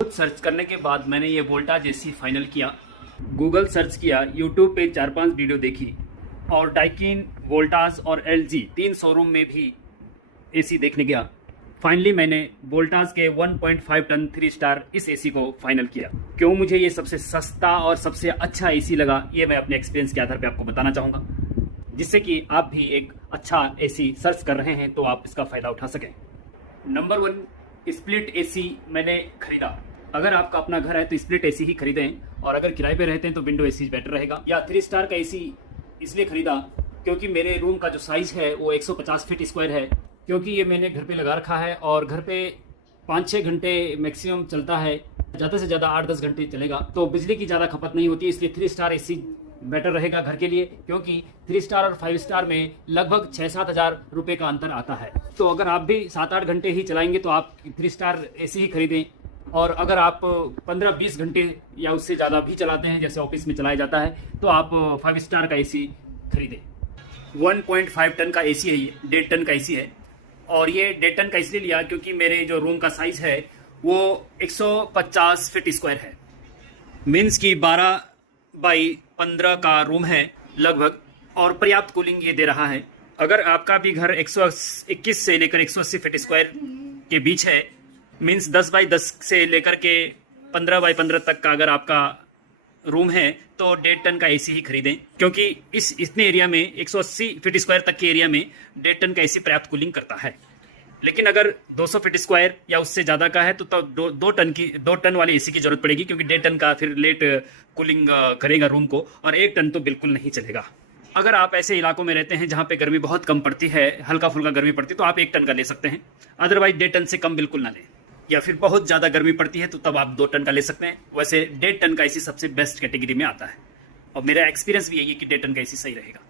खुद सर्च करने के बाद मैंने ये वोल्टाज एसी फाइनल किया। गूगल सर्च किया, यूट्यूब पे 4-5 वीडियो देखी और डाइकिन, वोल्टाज और एलजी 3 शोरूम में भी एसी देखने गया। फाइनली मैंने वोल्टाज के 1.5 टन 3 स्टार इस एसी को फाइनल किया। क्यों मुझे ये सबसे सस्ता और सबसे अच्छा एसी लगा, ये मैं अपने एक्सपीरियंस के आधार पे आपको बताना चाहूँगा, जिससे कि आप भी एक अच्छा एसी सर्च कर रहे हैं तो आप इसका फ़ायदा उठा सकें। नंबर 1, स्प्लिट एसी मैंने खरीदा। अगर आपका अपना घर है तो स्प्लिट एसी ही खरीदें, और अगर किराए पे रहते हैं तो विंडो एसी बेटर रहेगा। या 3 स्टार का एसी इसलिए खरीदा क्योंकि मेरे रूम का जो साइज़ है वो 150 फीट स्क्वायर है। क्योंकि ये मैंने घर पे लगा रखा है और घर पे 5-6 घंटे मैक्सिमम चलता है, ज़्यादा से ज़्यादा 8-10 घंटे चलेगा, तो बिजली की ज़्यादा खपत नहीं होती। इसलिए 3 स्टार एसी बेटर रहेगा घर के लिए, क्योंकि 3 स्टार और 5 स्टार में लगभग 6-7 हज़ार रुपये का अंतर आता है। तो अगर आप भी 7-8 घंटे ही चलाएंगे तो आप 3 स्टार एसी ही खरीदें, और अगर आप 15-20 घंटे या उससे ज़्यादा भी चलाते हैं, जैसे ऑफिस में चलाया जाता है, तो आप 5 स्टार का एसी खरीदें। 1.5 टन का एसी है, ये 1.5 टन का एसी है। और ये 1.5 टन का इसलिए लिया क्योंकि मेरे जो रूम का साइज़ है वो 150 फीट स्क्वायर है, मीन्स कि 12x15 का रूम है लगभग, और पर्याप्त कूलिंग ये दे रहा है। अगर आपका भी घर 121 से लेकर 180 फीट स्क्वायर के बीच है, मीन्स 10x10 से लेकर के 15x15 तक का अगर आपका रूम है, तो 1.5 टन का एसी ही खरीदें, क्योंकि इतने एरिया में 180 फीट स्क्वायर तक के एरिया में 1.5 टन का एसी पर्याप्त कूलिंग करता है। लेकिन अगर 200 फीट स्क्वायर या उससे ज़्यादा का है तो तब 2 टन वाली एसी की जरूरत पड़ेगी, क्योंकि 1.5 टन का फिर लेट कूलिंग करेगा रूम को, और 1 टन तो बिल्कुल नहीं चलेगा। अगर आप ऐसे इलाकों में रहते हैं जहाँ पे गर्मी बहुत कम पड़ती है, हल्का फुल्का गर्मी पड़ती है, तो आप 1 टन का ले सकते हैं। अदरवाइज 1.5 टन से कम बिल्कुल ना लें, या फिर बहुत ज़्यादा गर्मी पड़ती है तो तब आप 2 टन का ले सकते हैं। वैसे 1.5 टन का एसी सबसे बेस्ट कैटेगरी में आता है, और मेरा एक्सपीरियंस भी यही है कि 1.5 टन का एसी सही रहेगा।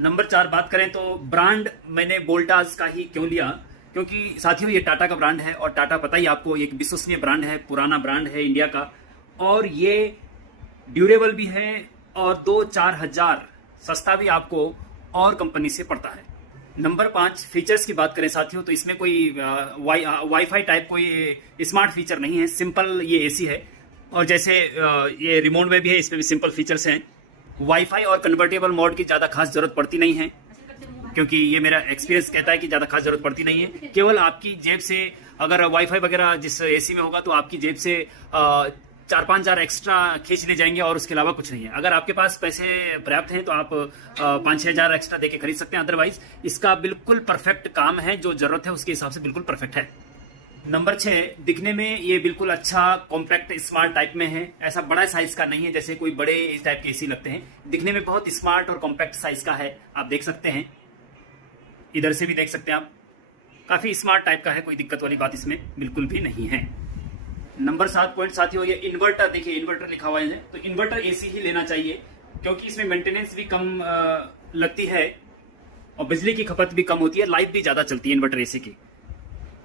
नंबर 4 बात करें तो ब्रांड मैंने वोल्टाज का ही क्यों लिया, क्योंकि साथियों ये टाटा का ब्रांड है, और टाटा पता ही आपको एक विश्वसनीय ब्रांड है, पुराना ब्रांड है इंडिया का, और ये ड्यूरेबल भी है, और 2-4 हज़ार सस्ता भी आपको और कंपनी से पड़ता है। नंबर 5, फीचर्स की बात करें साथियों, तो इसमें कोई वाईफाई टाइप कोई स्मार्ट फीचर नहीं है, सिंपल ये एसी है। और जैसे ये रिमोट में भी है, इसमें भी सिंपल फीचर्स हैं। वाईफाई और कन्वर्टेबल मोड की ज़्यादा खास ज़रूरत पड़ती नहीं है, क्योंकि ये मेरा एक्सपीरियंस कहता है कि ज़्यादा खास ज़रूरत पड़ती नहीं है। केवल आपकी जेब से अगर वाईफाई वगैरह जिस एसी में होगा तो आपकी जेब से 4-5 हज़ार एक्स्ट्रा खींच ले जाएंगे, और उसके अलावा कुछ नहीं है। अगर आपके पास पैसे पर्याप्त हैं तो आप 5-6 हज़ार एक्स्ट्रा देके खरीद सकते हैं। अदरवाइज इसका बिल्कुल परफेक्ट काम है, जो ज़रूरत है उसके हिसाब से बिल्कुल परफेक्ट है। नंबर 6, दिखने में ये बिल्कुल अच्छा कॉम्पैक्ट स्मार्ट टाइप में है। ऐसा बड़ा साइज का नहीं है जैसे कोई बड़े इस टाइप के एसी लगते हैं। दिखने में बहुत स्मार्ट और कॉम्पैक्ट साइज का है, आप देख सकते हैं, इधर से भी देख सकते हैं आप, काफ़ी स्मार्ट टाइप का है, कोई दिक्कत वाली बात इसमें बिल्कुल भी नहीं है। नंबर 7 पॉइंट साथियों, ये इन्वर्टर, देखिए इन्वर्टर लिखा हुआ है, तो इन्वर्टर एसी ही लेना चाहिए, क्योंकि इसमें मेंटेनेंस भी कम लगती है, और बिजली की खपत भी कम होती है, लाइफ भी ज़्यादा चलती है इन्वर्टर एसी की,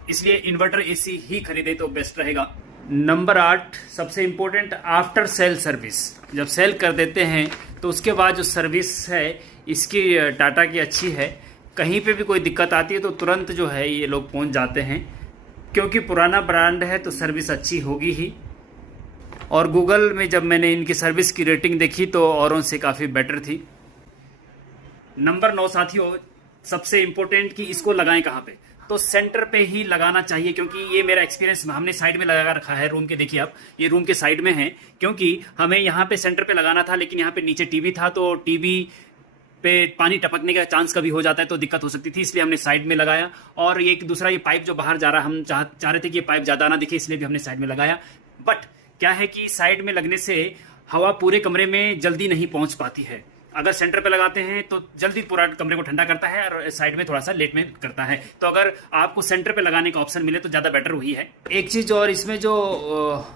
इसलिए इन्वर्टर एसी ही खरीदे तो बेस्ट रहेगा। नंबर 8, सबसे इम्पोर्टेंट, आफ्टर सेल सर्विस। जब सेल कर देते हैं तो उसके बाद जो सर्विस है इसकी टाटा की अच्छी है। कहीं पे भी कोई दिक्कत आती है तो तुरंत जो है ये लोग पहुंच जाते हैं, क्योंकि पुराना ब्रांड है तो सर्विस अच्छी होगी ही। और गूगल में जब मैंने इनकी सर्विस की रेटिंग देखी तो औरों से काफ़ी बेटर थी। नंबर 9 साथियों, सबसे इम्पोर्टेंट कि इसको लगाएं कहाँ पे, तो सेंटर पे ही लगाना चाहिए, क्योंकि ये मेरा एक्सपीरियंस, हमने साइड में लगा रखा है रूम के, देखिए आप, ये रूम के साइड में है, क्योंकि हमें यहाँ पे सेंटर पे लगाना था, लेकिन यहाँ पे नीचे टीवी था, तो टीवी पे पानी टपकने का चांस कभी हो जाता है तो दिक्कत हो सकती थी, इसलिए हमने साइड में लगाया। और एक दूसरा ये पाइप जो बाहर जा रहा, हम चाह रहे थे कि ये पाइप ज़्यादा ना दिखे, इसलिए भी हमने साइड में लगाया। बट क्या है कि साइड में लगने से हवा पूरे कमरे में जल्दी नहीं पहुंच पाती है। अगर सेंटर पे लगाते हैं तो जल्दी पूरा कमरे को ठंडा करता है, और साइड में थोड़ा सा लेट में करता है। तो अगर आपको सेंटर पे लगाने का ऑप्शन मिले तो ज़्यादा बेटर वही है। एक चीज़ और, इसमें जो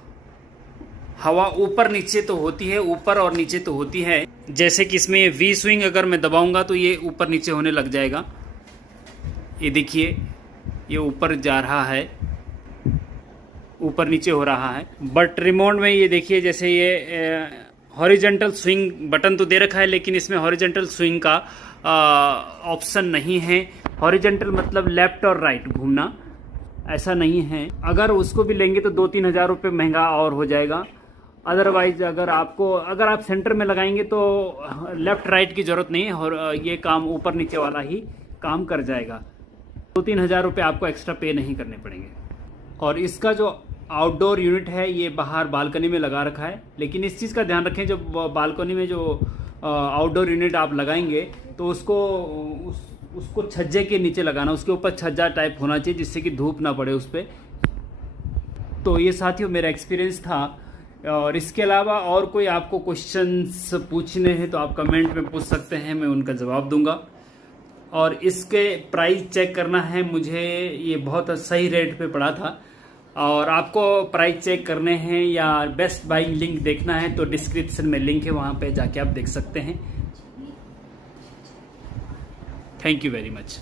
हवा ऊपर नीचे तो होती है, ऊपर और नीचे तो होती है, जैसे कि इसमें वी स्विंग अगर मैं दबाऊंगा तो ये ऊपर नीचे होने लग जाएगा। ये देखिए, ये ऊपर जा रहा है, ऊपर नीचे हो रहा है। बट रिमोट में ये देखिए, जैसे ये हॉरिजॉन्टल स्विंग बटन तो दे रखा है, लेकिन इसमें हॉरिजॉन्टल स्विंग का ऑप्शन नहीं है। हॉरिजॉन्टल मतलब लेफ्ट और राइट घूमना, ऐसा नहीं है। अगर उसको भी लेंगे तो 2-3 हज़ार रुपये महंगा और हो जाएगा। अदरवाइज अगर आप सेंटर में लगाएंगे तो लेफ़्ट राइट की ज़रूरत नहीं है और ये काम ऊपर नीचे वाला ही काम कर जाएगा। 2-3 हज़ार रुपये आपको एक्स्ट्रा पे नहीं करने पड़ेंगे। और इसका जो आउटडोर यूनिट है ये बाहर बालकनी में लगा रखा है, लेकिन इस चीज़ का ध्यान रखें जब बालकनी में जो आउटडोर यूनिट आप लगाएंगे तो उसको छज्जे के नीचे लगाना, उसके ऊपर छज्जा टाइप होना चाहिए जिससे कि धूप ना पड़े उस पर। तो ये साथियों मेरा एक्सपीरियंस था। और इसके अलावा और कोई आपको क्वेश्चंस पूछने हैं तो आप कमेंट में पूछ सकते हैं, मैं उनका जवाब दूंगा। और इसके प्राइस चेक करना है मुझे, ये बहुत सही रेट पे पड़ा था। और आपको प्राइस चेक करने हैं या बेस्ट बाइंग लिंक देखना है तो डिस्क्रिप्शन में लिंक है, वहाँ पे जाके आप देख सकते हैं। Thank you very much.